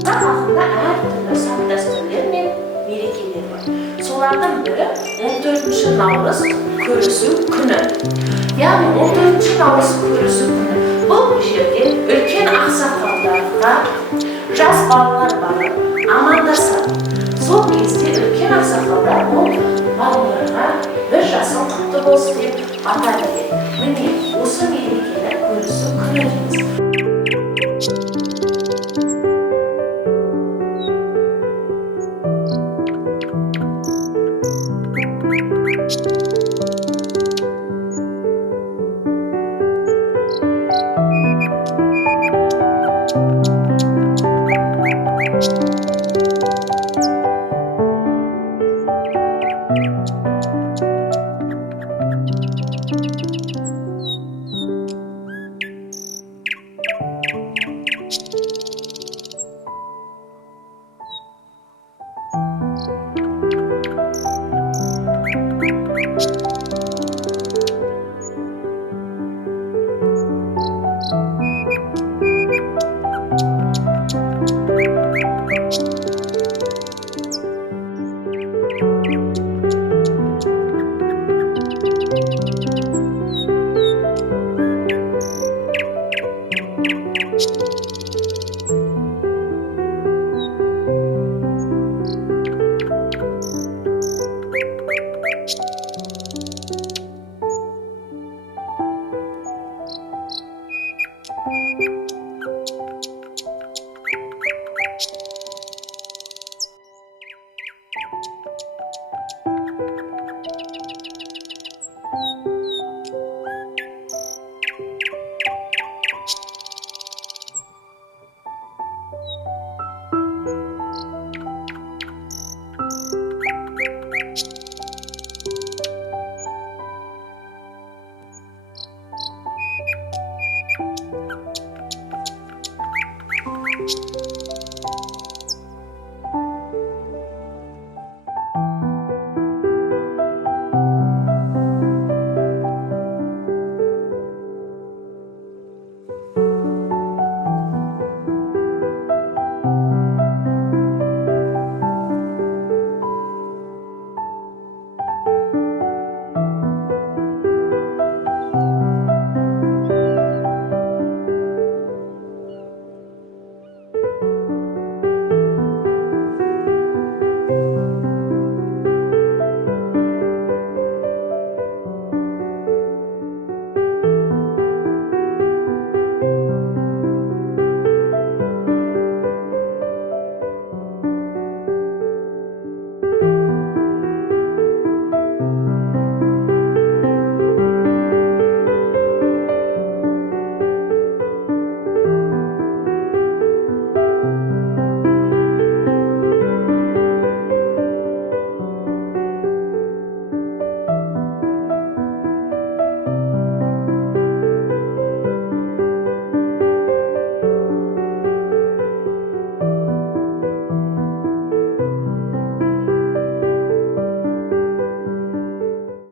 Халқында әртүрлі салт дәстүрлер мен мерекелер бар. Солардың бірі 14 наурыз көрісу күні. Яғни 14 наурыз көрісу күні. Бұл жерде үлкен ақсақалдарға жас балалар барып амандасады. Сол кезде үлкен ақсақалдар ол балаларға бір жасың құтты болсын деп бата береді. Міне осы мерекені көрісу күні дейміз.